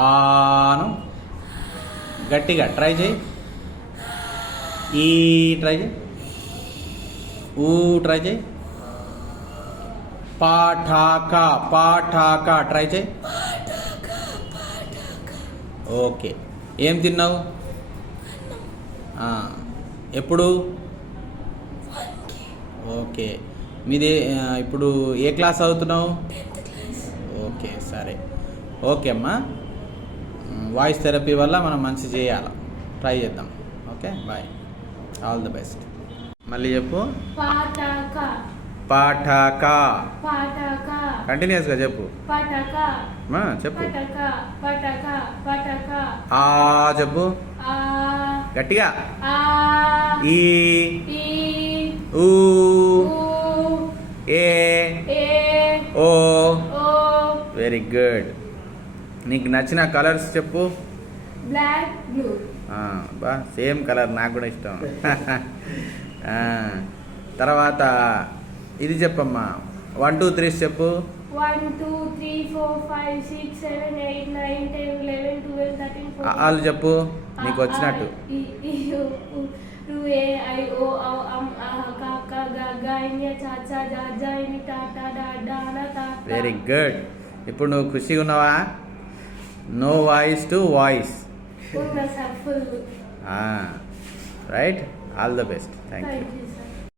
ఆను గట్టిగా ట్రై చేయి. ఈ ట్రై చేయి. ఊ ట్రై చేయి. పాఠాకా పాఠాకా ట్రై చేయి. ఓకే. ఏం తిన్నావు? ఎప్పుడు? ఓకే. మీది ఇప్పుడు ఏ క్లాస్ చదువుతున్నావు? ఓకే, సరే. ఓకే అమ్మా, వాయిస్ థెరపీ వల్ల మనం మంచి చేయాలి, ట్రై చేద్దాం. Okay, bye, all the best. మళ్ళీ చెప్పు. పాఠాకా. కంటిన్యూస్గా చెప్పు. చెప్పు. ఆ చెప్పు గట్టిగా. ఈ ఊ ఏ ఓ. Very good. నీకు నచ్చిన కలర్స్ చెప్పు. Black, blue. బా, సేమ్ కలర్, నాకు కూడా ఇష్టం. తర్వాత ఇది చెప్పమ్మా, 1 2 3 చెప్పు. 1 2 3 4 5 6 7 8 9 10 11 12 13 14. వాళ్ళు చెప్పు నీకు వచ్చినట్టు. Very good. ఇప్పుడు నువ్వు ఖుషిగా ఉన్నావా? No voice to voice. Right. All the best. Thank you.